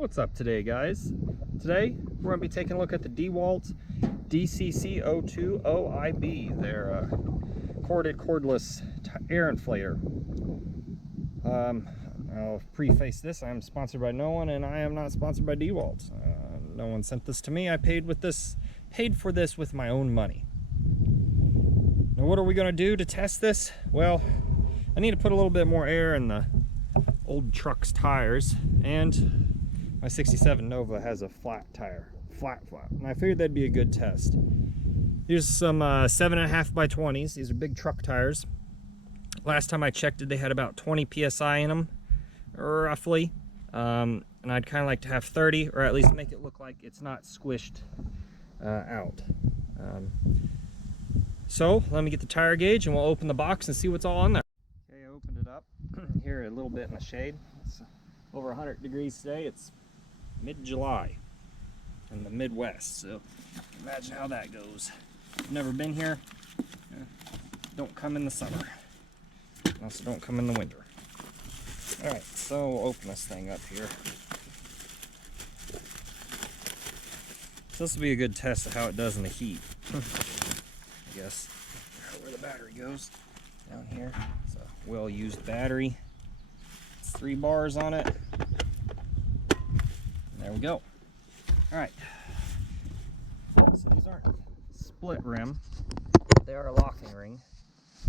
What's up today, guys? Today we're going to be taking a look at the Dewalt DCC0OI, their corded cordless air inflator. I'll preface this, I'm sponsored by no one, and I am not sponsored by Dewalt. No one sent this to me. I paid for this with my own money. Now what are we going to do to test this? Well, I need to put a little bit more air in the old truck's tires, and my 67 Nova has a flat tire, flat, and I figured that'd be a good test. Here's some 7.5 by 20s. These are big truck tires. Last time I checked it, they had about 20 psi in them, roughly, and I'd kind of like to have 30, or at least make it look like it's not squished out. So let me get the tire gauge and we'll open the box and see what's all in there. Okay, I opened it up. Here a little bit in the shade. It's over 100 degrees today. It's mid-July in the Midwest, so imagine how that goes. Never been here. Don't come in the summer. Also don't come in the winter. Alright, so we'll open this thing up here. So this will be a good test of how it does in the heat. I guess where the battery goes. Down here. It's a well-used battery. It's 3 bars on it. There we go. Alright. So these aren't split rim. They are a locking ring.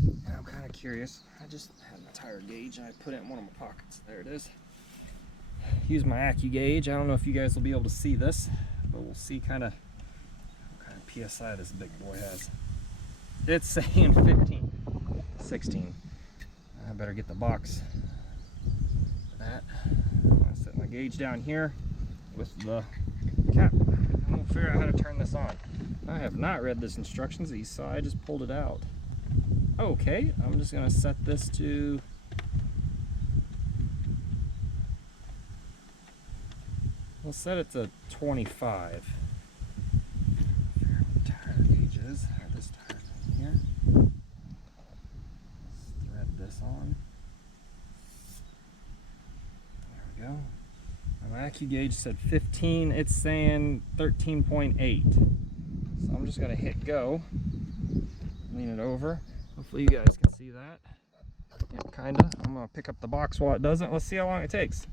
And I'm kind of curious. I just had my tire gauge and I put it in one of my pockets. There it is. Use my Accu gauge. I don't know if you guys will be able to see this, but we'll see kind of what kind of PSI this big boy has. It's saying 15, 16. I better get the box for that. I'm going to set my gauge down here with the cap, and we'll figure out how to turn this on. I have not read this instructions, so I just pulled it out. Okay, I'm just going to set this to we'll set it to 25. Figure out what the tire gauge is. This tire thing here. Let's thread this on. There we go. My Accu gauge said 15, it's saying 13.8. So I'm just gonna hit go, lean it over. Hopefully you guys can see that. Yeah, kinda. I'm gonna pick up the box while it does it. Let's see how long it takes.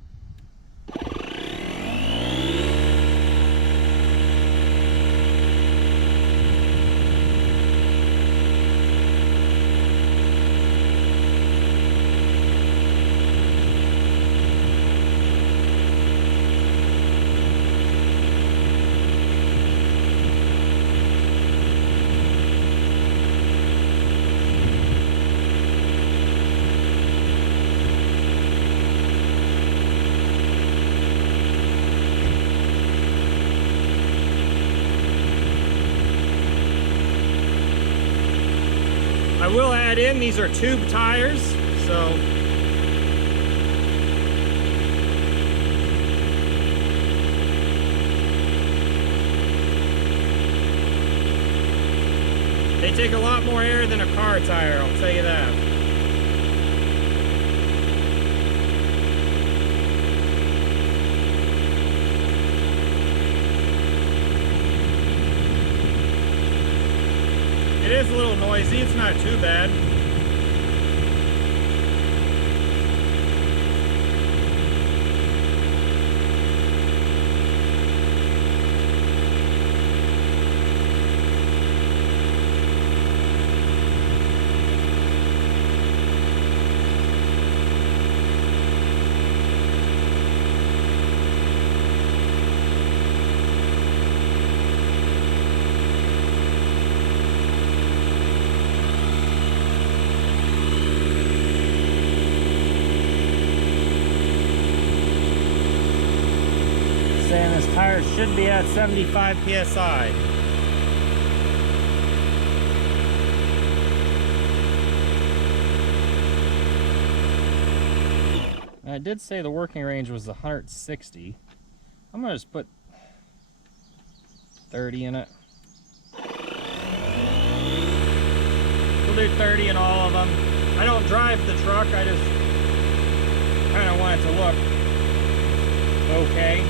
I will add in, these are tube tires, so they take a lot more air than a car tire, I'll tell you that. It is a little noisy, it's not too bad. Saying this tire should be at 75 psi. I did say the working range was 160. I'm gonna just put 30 in it. We'll do 30 in all of them. I don't drive the truck, I just kind of want it to look okay.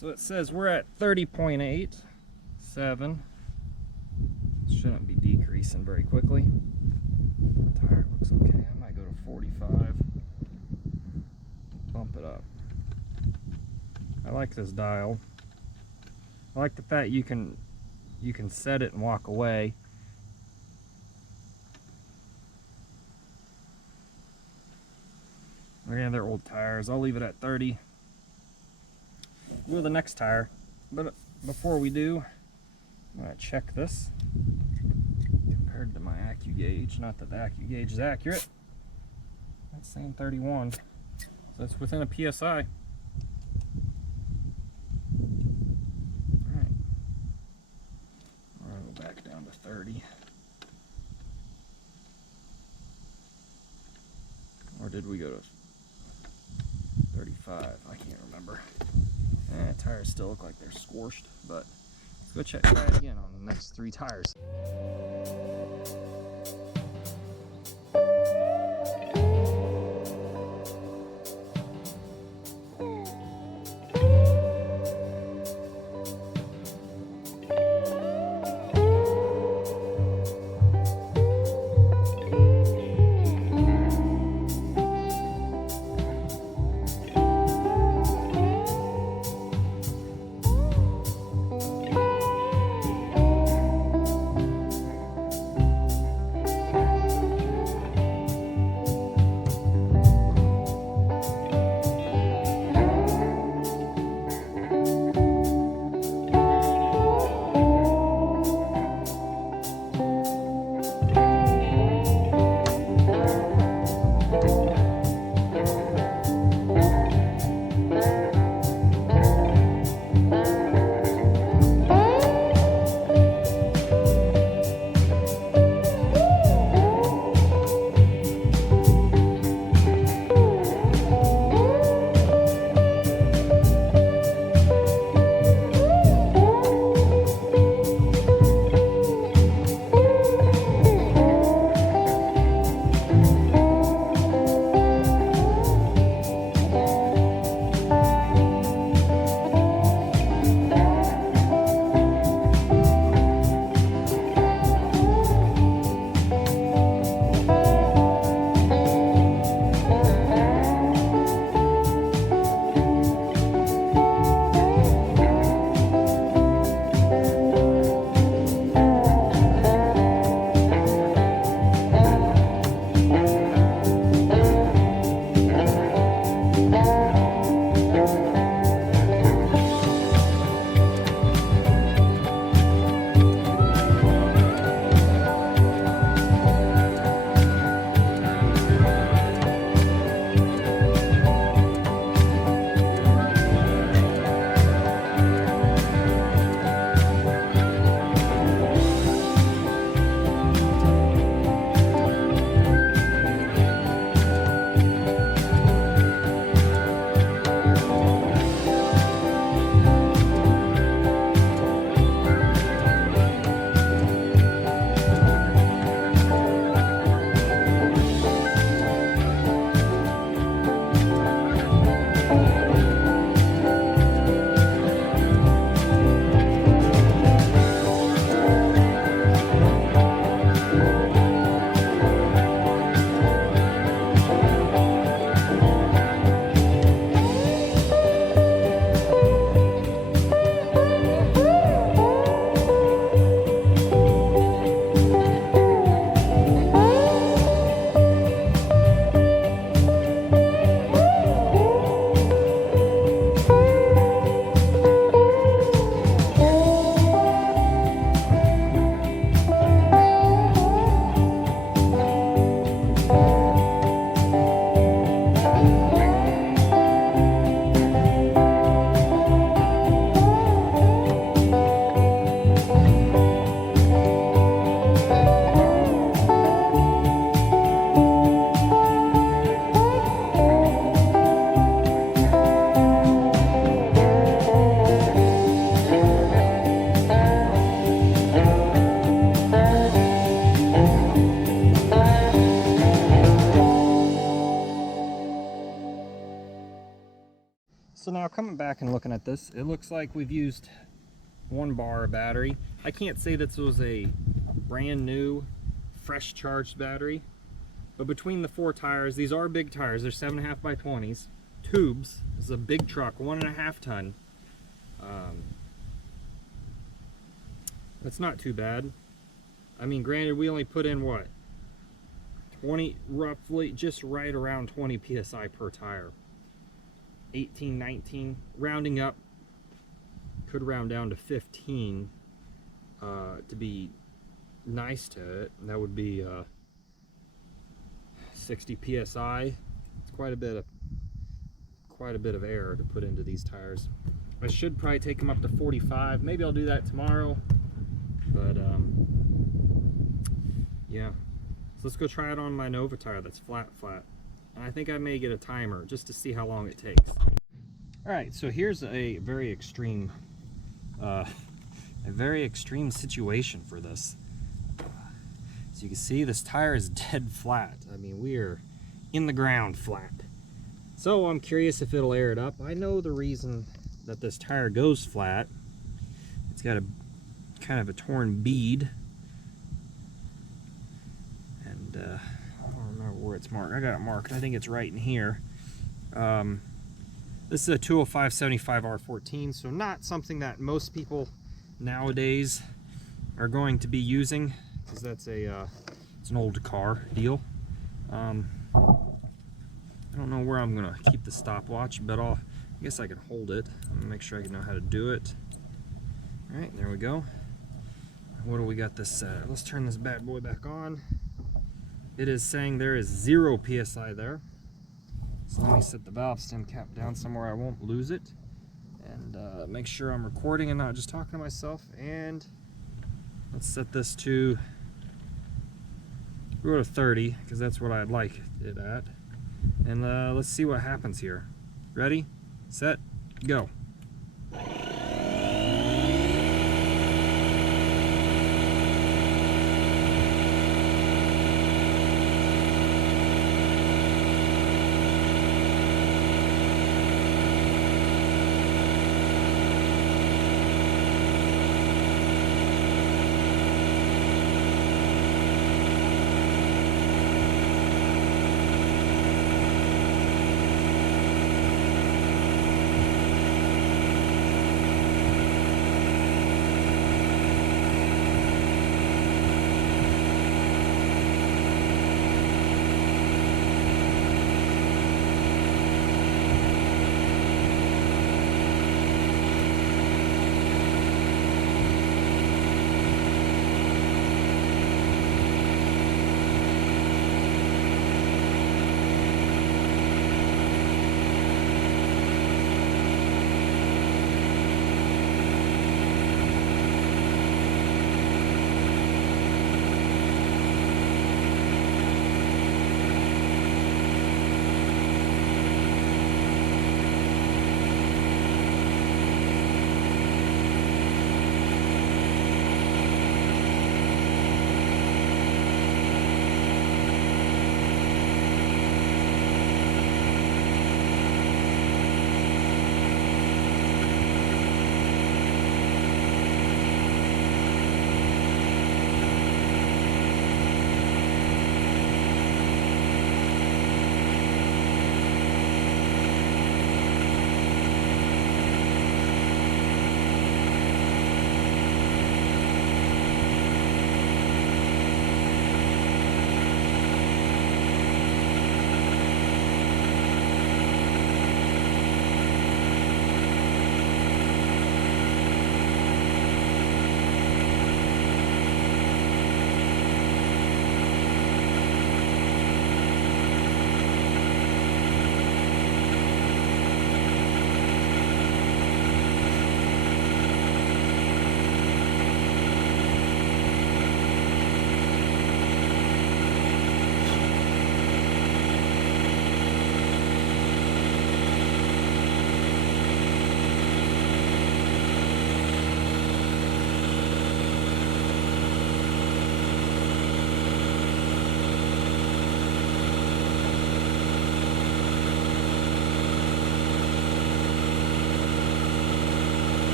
So it says we're at 30.8, 7. Shouldn't be decreasing very quickly. The tire looks okay. I might go to 45. Bump it up. I like this dial. I like the fact you can set it and walk away. Again, they're old tires. I'll leave it at 30. Go to the next tire, but before we do, I'm going to check this compared to my AccuGauge. Not that the AccuGauge is accurate. That's saying 31, so it's within a PSI. Alright, I'm going to go back down to 30. Or did we go to 35? I can't remember. Tires still look like they're scorched, but let's go try it again on the next 3 tires. back and looking at this, it looks like we've used 1 bar of battery. I can't say this was a brand new, fresh charged battery, but between the 4 tires, these are big tires, they're 7.5 by 20s, tubes. This is a big truck, 1.5 ton. That's not too bad. I mean, granted, we only put in what? 20, roughly, just right around 20 psi per tire. 18, 19, rounding up, could round down to 15 to be nice to it. That would be 60 psi. It's quite a bit of air to put into these tires. I should probably take them up to 45. Maybe I'll do that tomorrow. But yeah, so let's go try it on my Nova tire that's flat. And I think I may get a timer just to see how long it takes. All right, so here's a very extreme situation for this. So you can see this tire is dead flat. I mean, we are in the ground flat. So I'm curious if it'll air it up. I know the reason that this tire goes flat. It's got a kind of a torn bead, and I don't remember where it's marked. I got it marked. I think it's right in here. This is a 205/75 R14, so not something that most people nowadays are going to be using, because that's it's an old car deal. I don't know where I'm gonna keep the stopwatch, but I guess I can hold it. I'm gonna make sure I know how to do it. All right, there we go. What do we got this at? Let's turn this bad boy back on. It is saying there is 0 psi there. So let me set the valve stem cap down somewhere I won't lose it, and make sure I'm recording and not just talking to myself. And let's set this to, we'll go to 30, because that's what I'd like it at. And let's see what happens here. Ready, set, go.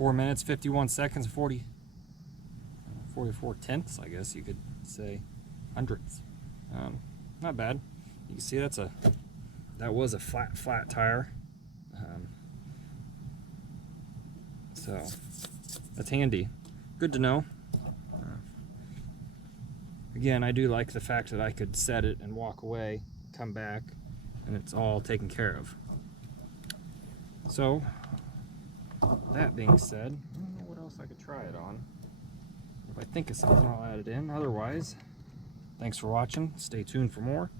4 minutes, 51 seconds, 44 tenths, I guess you could say, hundredths. Not bad. You can see that was a flat tire. So that's handy. Good to know. Again, I do like the fact that I could set it and walk away, come back, and it's all taken care of. So, that being said, I don't know what else I could try it on. If I think of something, I'll add it in. Otherwise, thanks for watching. Stay tuned for more.